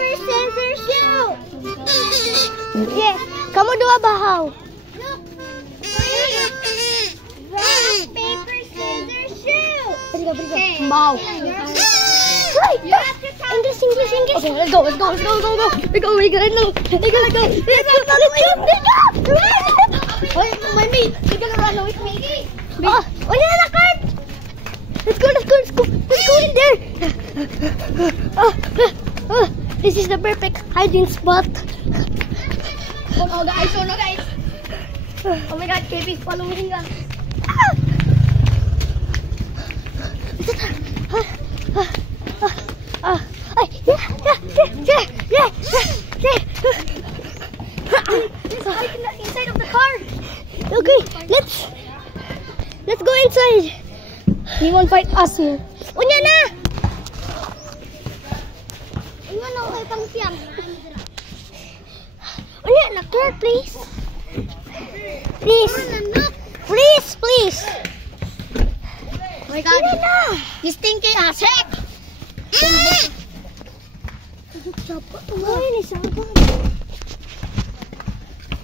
paper, scissors, shoot! Yeah, kamu dua bahaw. Look! Rock, paper, scissors, shoot! Okay. Bahaw. You have to count. English. Okay, let's go. We go. Wait, mommy, you're gonna run with me. Oh, yeah, the card. Let's go in there. This is the perfect hiding spot. Oh, guys. Oh my God, Baby's following us. Let's hide in the inside of the car. Okay, let's go inside. He won't fight us here. Unya na! Unya na kay pang siyam. Unya na, clear please. Please. Oh my God. Unya na! You stinky ass.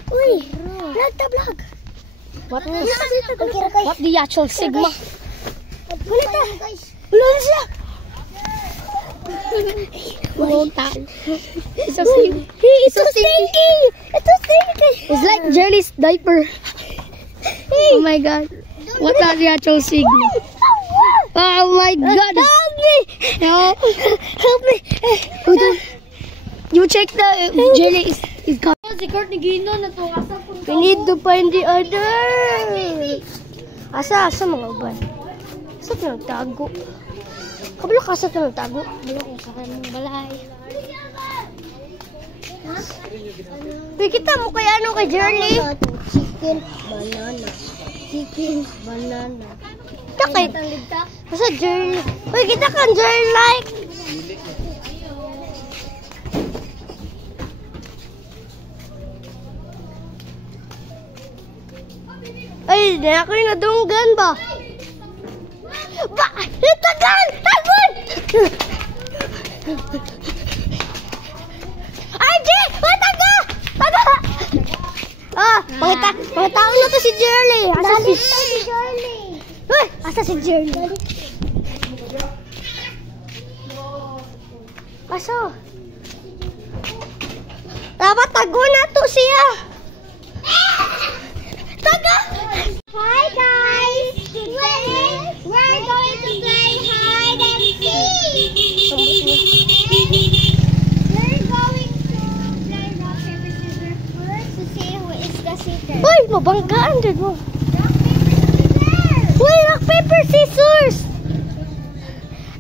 Uy, vlog. What the actual Sigma? Ulun siya. It's so stinky. It's like Jelly's diaper. Oh my God. What the actual Sigma? Oh my God. Help me. You check the Jelly is gone. We need to find the other. Asa mga uban? Asa ito nagtago? Kabalo ka asa ito nagtago? Kabalo ko sa kanong balay. Uy, kita mo kay ano kay Jerly? Chicken, banana. Kita kay... Asa Jerly? Uy, kita kang Jerly like. Ay, di ako yung nadunggan ba? Tagan! Tagon! RJ! Taga! Mga tao na to si Jerly. Asa si Jerly? Uy! Asa si Jerly? Asa? Dapat tago na to siya. Taga! Hi guys! Today we're going to play hide and seek! We're going to play rock, paper, scissors first to see who is the seeker. Uy! Mabanggaan din mo! Rock, paper, scissors!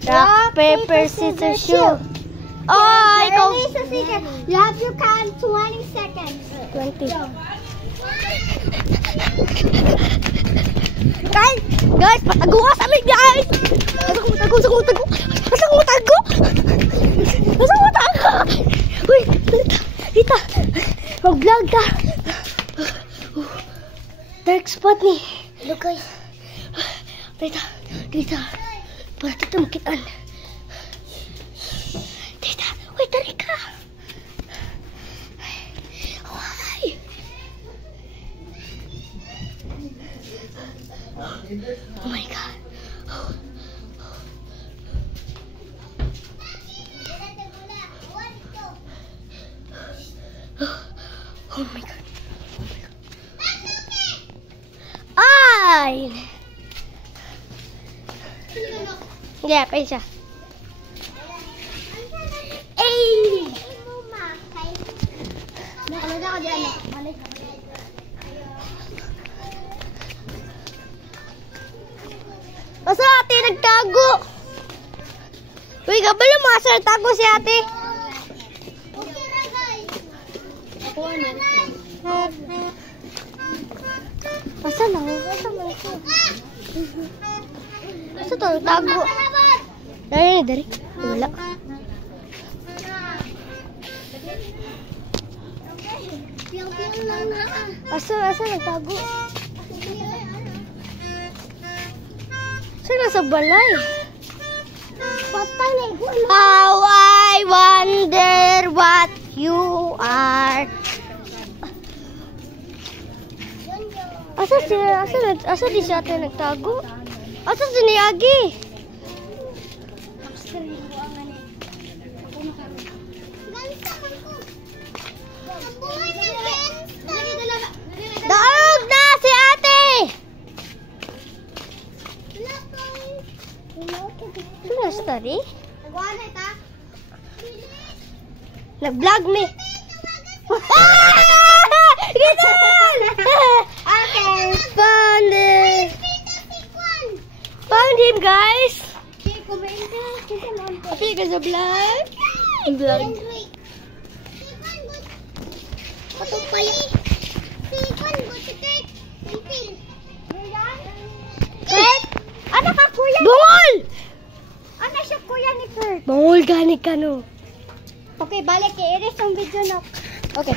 Rock, paper, scissors, shoot! Oh, ikaw! You have to count 20 seconds. 20. Guys, patago ka sa amin, guys! Asa ko tago? Uy, Rita, mag-vlog ka. Dark spot ni. Look, guys. Rita, para kita makitaan. Rita, wait, tari ka. Oh my God. Oh my God. Ay! Yeah, paisa. Ay! Masa ate nagtago? Uy, kabalo mo asa nagtago si ate? Okay ra guys. Asa na? Asa to nagtago? Dari. Wala. Asa nagtago? Saan nasa balay? Patay na iguan. I wonder what you are. Asa di siya tayo nagtago? Asa si Niyagi? Daog na si ate! Ano story? Nag-vlog me. Okay. Found him, guys. Happy ka sa vlog? Vlog. Patong pala. Kurt? Ano ka kuya? Bungol! Ano siya kuya ni Kurt? Bungol gani ka no. Okay, balik. I-erase ang video na. Okay.